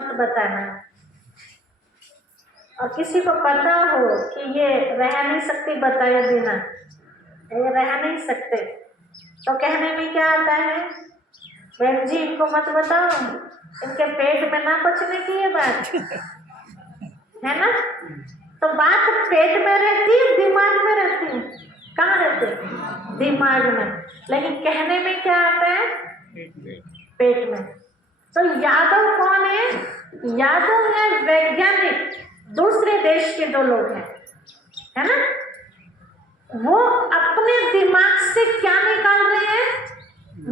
बताना। और किसी को पता हो कि ये रह नहीं सकती बताए बिना, ये रह नहीं सकते, तो कहने में क्या आता है, बहन जी इनको मत बताओ, इनके पेट में ना पचने की ये बात है ना। तो बात पेट में रहती है, दिमाग में रहती है, कहाँ रहते हैं? दिमाग में। लेकिन कहने में क्या आता है? पेट में। तो यादव कौन है? यादव है वैज्ञानिक, दूसरे देश के दो लोग हैं, है ना। वो अपने दिमाग से क्या निकाल रहे हैं?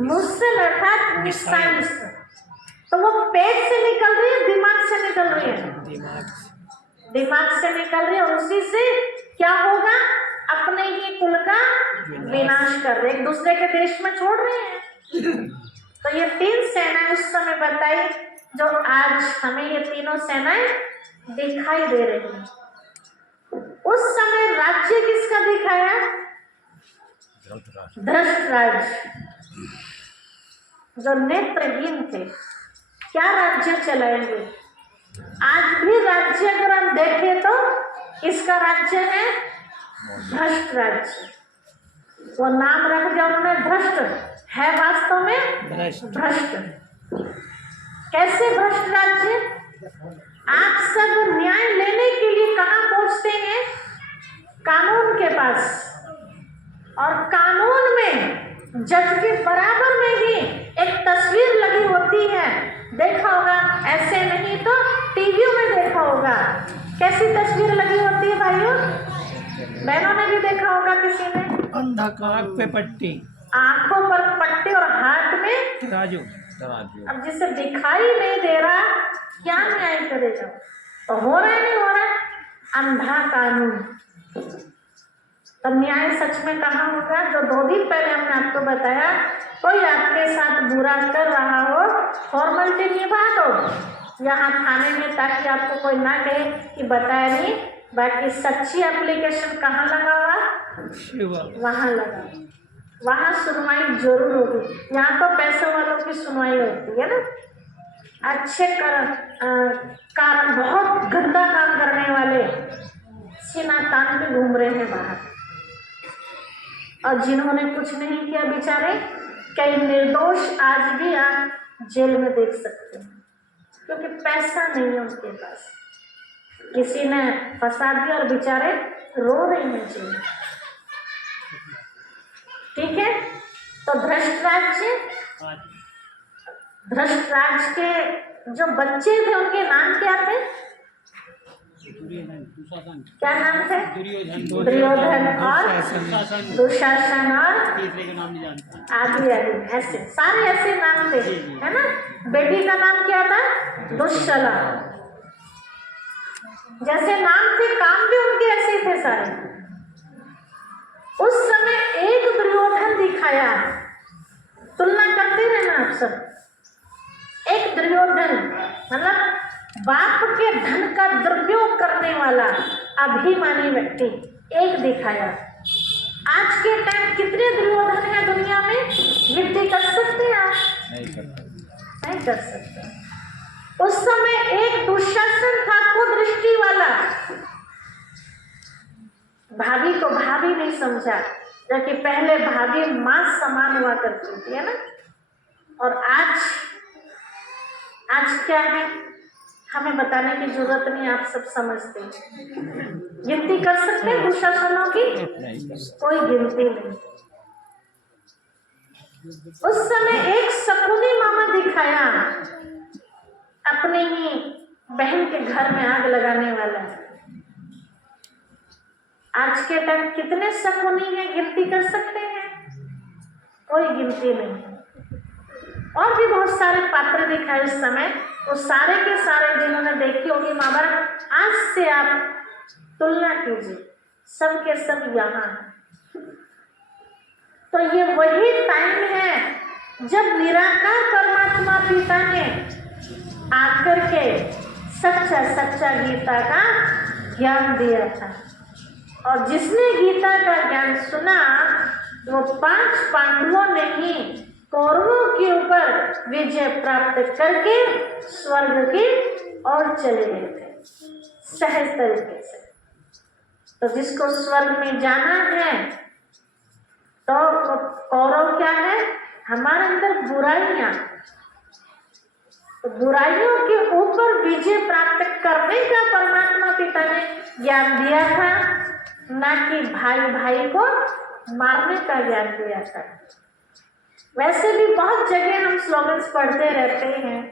मिसाइल अर्थात मिसाइल। तो वो पेट से निकल रही है, दिमाग से निकल रही है? दिमाग से निकल रही है। उसी से क्या होगा? अपने ही कुल का विनाश कर रहे, एक दूसरे के देश में छोड़ रहे हैं। तो ये तीन सेनाएं उस समय बताई, जो आज हमें ये तीनों सेनाएं दिखाई दे रही हैं। उस समय राज्य किसका दिखाया? धृतराज, जो नेत्रहीन थे, क्या राज्य चलाएंगे? आज भी राज्य अगर हम देखें तो किसका राज्य है? भ्रष्ट राज्य। वो नाम रख दिया उन्होंने भ्रष्ट, है वास्तव में भ्रष्ट। कैसे भ्रष्ट राज्य? आप सब न्याय लेने के लिए कहाँ पहुंचते हैं? कानून के पास। और कानून में जज के बराबर में ही एक तस्वीर लगी होती है, देखा होगा, ऐसे नहीं तो टीवी में देखा होगा। कैसी तस्वीर लगी होती है भाइयों? बहनों ने भी देखा होगा, किसी ने? अंधा आँख पे पट्टी, आंखों पर पट्टी और हाथ में तराजू। अब जिसे दिखाई नहीं दे रहा, क्या न्याय करेगा? तो हो रहा है, नहीं हो रहा, अंधा कानून। तो न्याय सच में कहाँ होगा? जो 2 दिन पहले हमने आपको बताया, कोई आपके साथ बुरा कर रहा हो, फॉर्मेलिटी निभा दो यहाँ थाने में, ताकि आपको कोई ना कहे कि बताया नहीं। बाकी सच्ची एप्लीकेशन कहाँ लगा हुआ? वहाँ लगा, वहाँ सुनवाई जरूर होगी। यहाँ तो पैसे वालों की सुनवाई होती है ना, अच्छे कारण बहुत गंदा काम करने वाले सीना तान के घूम रहे हैं बाहर, और जिन्होंने कुछ नहीं किया बेचारे, कई निर्दोष आज भी आप जेल में देख सकते हैं, क्योंकि पैसा नहीं है उनके पास, किसी ने फंसा दिया और बेचारे रो रहे हैं जेल। ठीक है। तो भ्रष्ट राज्य के जो बच्चे थे उनके नाम क्या थे? क्या नाम थे? दुर्योधन और दुशासन और आदि आदि, ऐसे सारे ऐसे नाम थे, है ना। बेटी का नाम क्या था? दुश्शला। जैसे नाम थे, काम भी उनके ऐसे थे सारे। उस समय एक दुर्योधन दिखाया, तुलना करते रहना आप सब। एक दुर्योधन मतलब बाप के धन का दुरुपयोग करने वाला अभिमानी व्यक्ति, एक दिखाया। आज के टाइम कितने दुर्योधन हैं दुनिया में? गिनती कर सकते हैं आप? नहीं कर सकते। उस समय एक दुशासन था, कुदृष्टि वाला, भाभी को भाभी नहीं समझा, जबकि पहले भाभी मां समान हुआ करती थी, है ना। और आज क्या है, हमें बताने की जरूरत नहीं, आप सब समझते हैं। गिनती कर सकते हैं दुशासनों की? कोई गिनती नहीं। उस समय एक शकुनी मामा दिखाया, अपने ही बहन के घर में आग लगाने वाला। आज के टाइम कितने शकुनी हैं, गिनती कर सकते हैं? कोई गिनती नहीं। और भी बहुत सारे पात्र दिखाए उस समय, वो सारे के सारे जिन्होंने देखी होगी महाभारत, आज से आप तुलना कीजिए, सब के सब यहाँ। तो ये वही टाइम है जब निराकार परमात्मा पिता ने आकर के सच्चा गीता का ज्ञान दिया था। और जिसने गीता का ज्ञान सुना, वो 5 पांडवों ने ही कौरवों के ऊपर विजय प्राप्त करके स्वर्ग की ओर चले गए थे सहज तरीके से। तो जिसको स्वर्ग में जाना है तो कौरव क्या है, हमारे अंदर बुराइयां, तो बुराइयों के ऊपर विजय प्राप्त करने का परमात्मा पिता ने ज्ञान दिया था, ना कि भाई भाई को मारने का ज्ञान दिया था। वैसे भी बहुत जगह हम स्लोगन्स पढ़ते रहते हैं,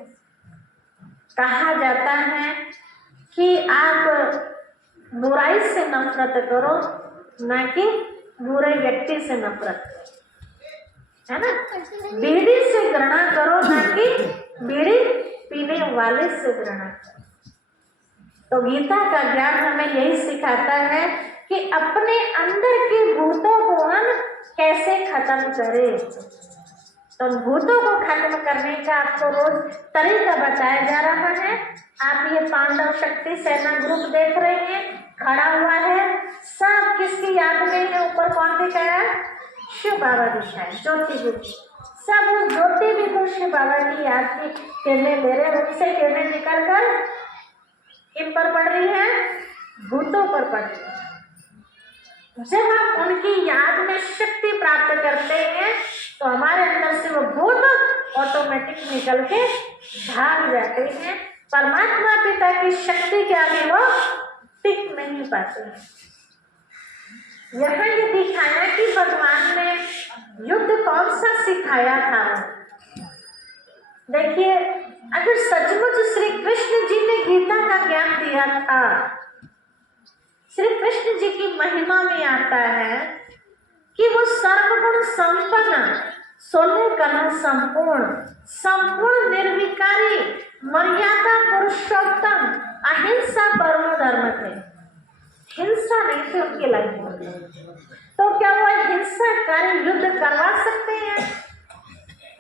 कहा जाता है कि आप बुराई से नफरत करो, ना कि बुरे व्यक्ति से नफरत करो, है ना। बीड़ी से घृणा करो, ना कि बीड़ी पीने वाले से घृणा करो। तो गीता का ज्ञान हमें यही सिखाता है कि अपने अंदर के भूतों को हम कैसे खत्म करें। तो भूतों को खत्म करने का आपको रोज तरीका बताया जा रहा है। आप ये पांडव शक्ति सेना ग्रुप देख रहे हैं, खड़ा हुआ है, सब किसकी याद में है, ऊपर कौन दिखा है, शिव बाबा दिखा है, ज्योति विभू, सब उस ज्योति विभू शिव बाबा की याद की किरणें ले रहे हैं। उनसे किरणें निकल कर किन पर पड़ रही है, भूतों पर पड़ रही है। जब हम उनकी याद में शक्ति प्राप्त करते हैं तो हमारे अंदर से वो भूत ऑटोमेटिक निकल के भाग जाते हैं। परमात्मा पिता की शक्ति के आगे वो टिक नहीं पाते हैं। यहाँ ये दिखाया कि भगवान ने युद्ध कौन सा सिखाया था। देखिए, अगर सचमुच श्री कृष्ण जी ने गीता का ज्ञान दिया था, श्री कृष्ण जी की महिमा में आता है कि वो सर्वगुण संपन्न, सोने कर्ण संपूर्ण, संपूर्ण निर्विकारी, मर्यादा पुरुषोत्तम, अहिंसा परम धर्म थे। हिंसा नहीं थी उनकी लाइफ में। तो क्या वो हिंसाकारी युद्ध करवा सकते हैं?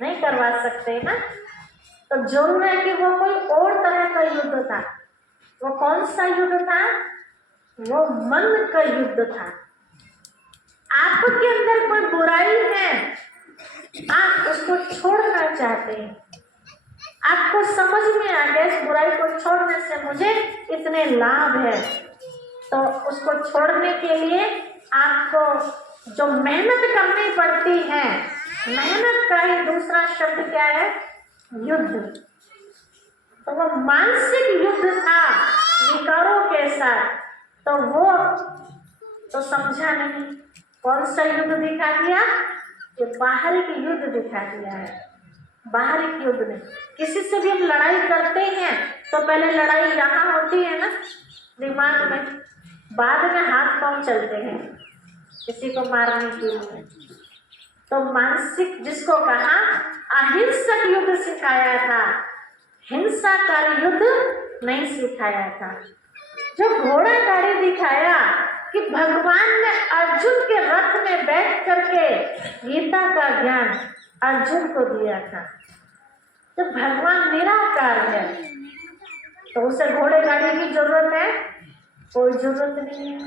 नहीं करवा सकते ना। तो जरूर है कि वो कोई और तरह का युद्ध था। वो कौन सा युद्ध था? वो मन का युद्ध था। आपके अंदर कोई बुराई है, आप उसको छोड़ना चाहते हैं, आपको समझ में आ गया इस बुराई को छोड़ने से मुझे इतने लाभ है, तो उसको छोड़ने के लिए आपको जो मेहनत करनी पड़ती है, मेहनत का ही दूसरा शब्द क्या है? युद्ध। तो वो मानसिक युद्ध था विकारों के साथ। तो वो तो समझा नहीं, कौन सा युद्ध दिखा दिया? ये बाहरी की युद्ध दिखा दिया है। बाहरी की युद्ध नहीं। किसी से भी हम लड़ाई करते हैं तो पहले लड़ाई यहाँ होती है ना, दिमाग में, बाद में हाथ पांव चलते हैं किसी को मारने के लिए। तो मानसिक, जिसको कहा अहिंसक युद्ध सिखाया था, हिंसाकारी युद्ध नहीं सिखाया था। जो घोड़ा गाड़ी दिखाया कि भगवान ने अर्जुन के रथ में बैठ करके गीता का ज्ञान अर्जुन को दिया था। तो भगवान निराकार है तो उसे घोड़े गाड़ी की जरूरत है? कोई जरूरत नहीं है।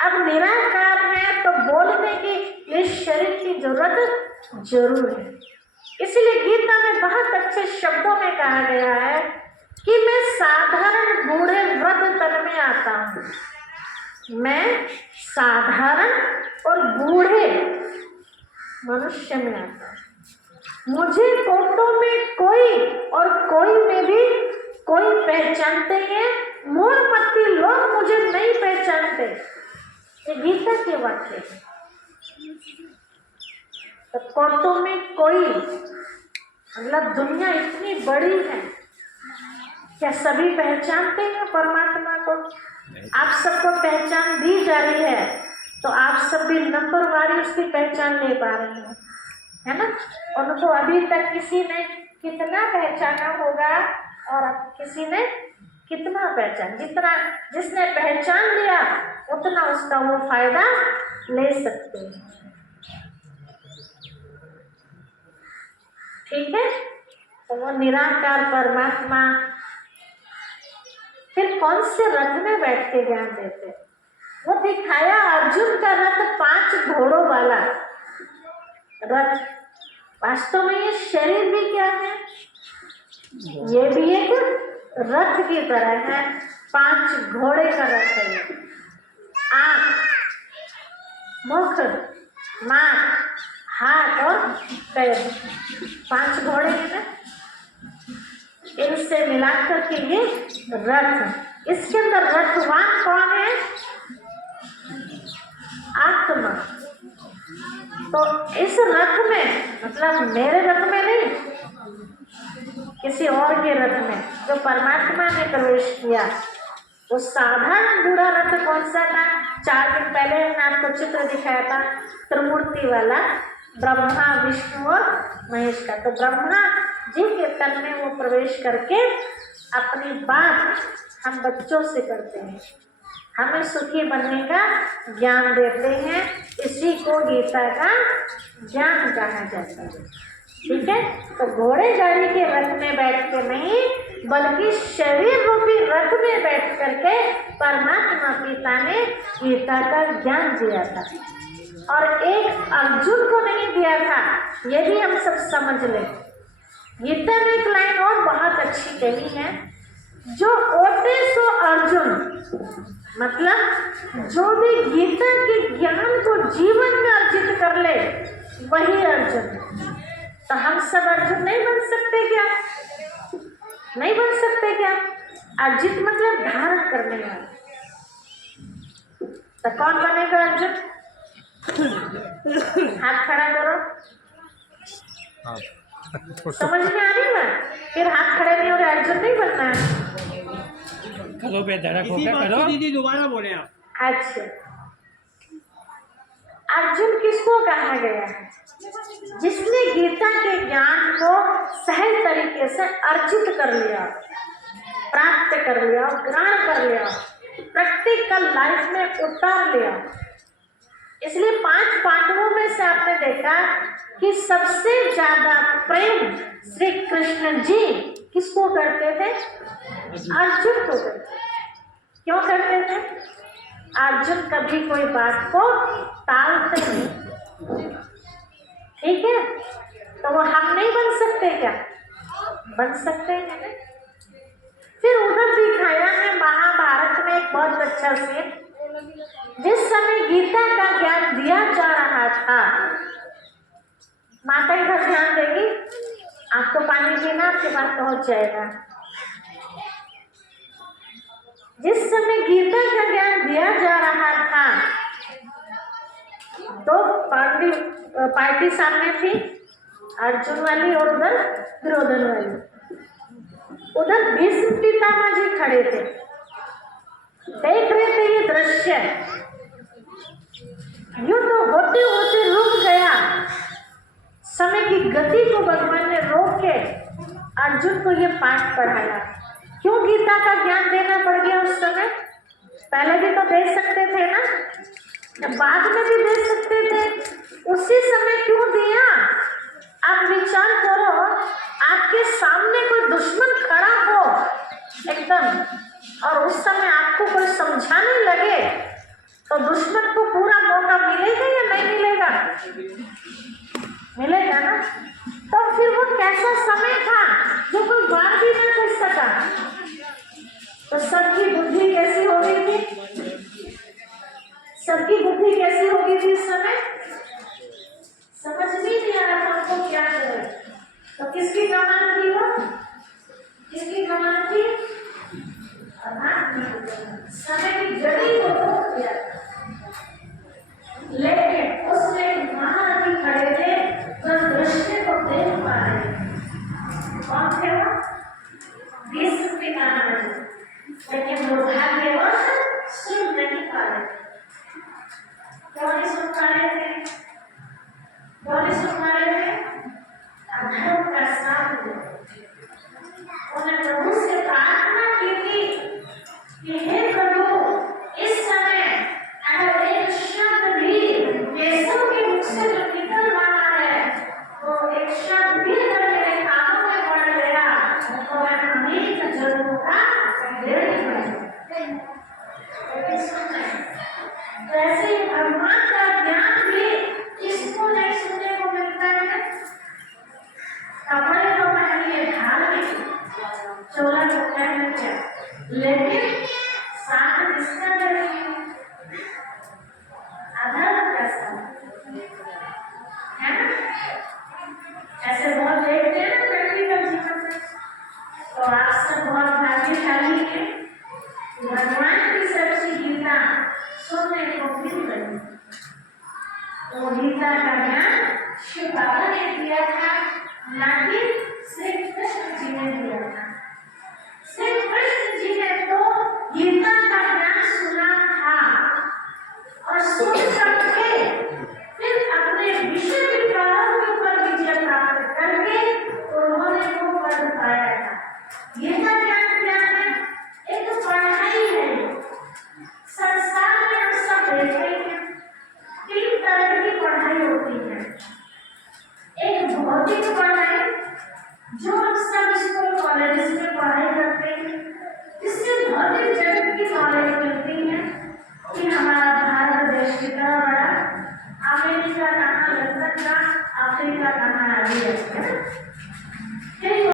अब निराकार है तो बोलने की इस शरीर की जरूरत जरूर है। इसलिए गीता में बहुत अच्छे शब्दों में कहा गया है कि मैं साधारण बूढ़े वृद्ध तन में आता हूँ। मैं साधारण और बूढ़े मनुष्य में आता हूँ। मुझे फोटो में कोई और कोई में भी कोई पहचानते हैं, मूढ़मती लोग मुझे नहीं पहचानते। ये गीता के वाक्य है। तो फोटो में कोई, मतलब दुनिया इतनी बड़ी है, क्या सभी पहचानते हैं परमात्मा को? आप सबको पहचान दी जा रही है तो आप सब भी नंबरवारी उसकी पहचान ले पा रहे हैं, है ना। उनको अभी तक किसी ने कितना पहचाना होगा और अब किसी ने कितना पहचान, जितना जिसने पहचान लिया उतना उसका वो फायदा ले सकते हैं। ठीक है। तो वो निराकार परमात्मा फिर कौन से रथ में बैठ के ज्ञान देते? वो दिखाया अर्जुन का रथ 5 घोड़ों वाला रथ। वास्तव में ये शरीर भी क्या है? ये भी एक रथ की तरह है, 5 घोड़े का रथ है ये। आँख, मुख, नाक, हाथ और पैर, 5 घोड़े हैं ना, इनसे मिलाकर के ये रथ। इसके अंदर रथवान कौन है? आत्मा। तो इस रथ में, मतलब मेरे रथ में नहीं, किसी और के रथ में जो परमात्मा ने प्रवेश किया। वो साधारण बूढ़ा रथ कौन सा था? 4 दिन पहले मैंने आपको चित्र दिखाया था, त्रिमूर्ति वाला, ब्रह्मा, विष्णु और महेश का। तो ब्रह्मा जी के तन में वो प्रवेश करके अपनी बात हम बच्चों से करते हैं, हमें सुखी बनने का ज्ञान देते हैं। इसी को गीता का ज्ञान कहा जाता है। ठीक है, तो घोड़े गाड़ी के रथ में बैठ के नहीं, बल्कि शरीर रूपी रथ में बैठ करके परमात्मा पिता ने गीता का ज्ञान दिया था। और एक अर्जुन को नहीं दिया था, ये भी हम सब समझ लें। गीता में एक लाइन और बहुत अच्छी कही है, जो ओटे सो अर्जुन, मतलब जो भी गीता के ज्ञान को जीवन में अर्जित कर ले वही अर्जुन। तो हम सब अर्जुन नहीं बन सकते क्या? नहीं बन सकते क्या? अर्जित मतलब धारण करने वाला। तो कौन बनेगा अर्जुन? हाथ खड़ा करो। समझ में आ रही बात? फिर हाथ खड़े नहीं हो रहे, अर्जुन नहीं बनना है। करो बेधड़क होकर करो। दीदी दोबारा बोले आप। अच्छा, अर्जुन किसको कहा गया है? जिसने गीता के ज्ञान को सही तरीके से अर्जित कर लिया, प्राप्त कर लिया, ग्रहण कर लिया, प्रैक्टिकल लाइफ में उतार लिया। इसलिए 5 पांडवों में से आपने देखा कि सबसे ज्यादा प्रेम श्री कृष्ण जी किसको करते थे? अर्जुन को करते। क्यों करते थे? अर्जुन कभी कोई बात को टालते नहीं। ठीक है, तो वो हम नहीं बन सकते क्या? बन सकते हैं। फिर उधर दिखाया है महाभारत में एक बहुत अच्छा सीन। जिस समय गीता का ज्ञान दिया जा रहा था, माता इधर ध्यान देगी, आपको पानी पीना आपके पास पहुंच जाएगा। जिस समय गीता का ज्ञान दिया जा रहा था, तो पार्टी सामने थी, अर्जुन वाली और उधर दुर्योधन वाली। उधर भीष्म पितामह जी खड़े थे, देख रहे थे ये दृश्य। युद्ध होते होते रुक गया। समय की गति को भगवान ने रोक के अर्जुन को ये पाठ पढ़ाया। क्यों गीता का ज्ञान देना पड़ गया उस समय? पहले भी तो दे सकते थे ना, बाद में भी दे सकते थे, उसी समय क्यों दिया? आप विचार करो, आपके सामने कोई दुश्मन खड़ा हो एकदम, और उस समय आपको कोई समझाने लगे, तो दुश्मन को पूरा मौका मिलेगा या नहीं मिलेगा? मिलेगा ना। तो फिर वो कैसा समय था जो कोई बात भी ना कर सका? तो सबकी बुद्धि कैसी हो गई थी? सबकी बुद्धि कैसी हो गई थी इस समय? समझ नहीं आ रहा था हमको क्या करें। तो किसकी कमाल थी वो? किसकी कमाल थी? समय की गति को रोक दिया। लेकिन उसमें महारथी खड़े थे जो दृश्य को देख पा रहे। कौन थे वो? भीष्म पितामह जी। लेकिन दुर्भाग्यवश सुन नहीं पा रहे। क्यों नहीं सुन पा रहे थे? क्यों नहीं सुन पा रहे थे? अधर्म का साथ दे। उन्हें प्रभु से प्रार्थना की थी कि हे प्रभु, इस समय अगर एक शब्द भी केशव के मुख से जो निकल रहा है, वो एक शब्द भी अगर मेरे कानों में पड़ गया, तो मैं अनेक जन्मों का ऋणी बन जाऊंगा। वैसे भगवान का ज्ञान भी किसको नहीं सुनने को मिलता है? लेकिन साथ किसका करेंगे? अधर्म का साथ, है ना? ऐसे बहुत देखते हैं ना प्रैक्टिकल जीवन में। तो आप सब बहुत भाग्यशाली हैं, भगवान की सच्ची गीता सुनने को मिल रही। तो गीता का ज्ञान शिव बाबा ने दिया था, ना कि श्री कृष्ण जी ने दिया था। श्री कृष्ण जी ने तो गीता का ज्ञान सुना था और सुन करके फिर अपने विषय विकारों के ऊपर विजय प्राप्त करके उन्होंने वो पढ़ पाया था। गीता ज्ञान क्या है? एक पढ़ाई है। संसार में हम सब देखेंगे 3 तरह की पढ़ाई होती है। एक भौतिक पढ़ाई, जो हम सब स्कूल कॉलेज में पढ़ाई करते हैं, इससे भौतिक जगत की नॉलेज मिलती है कि हमारा भारत देश कितना बड़ा, अमेरिका कहाँ, लंदन कहाँ, अफ्रीका कहाँ, आदि है।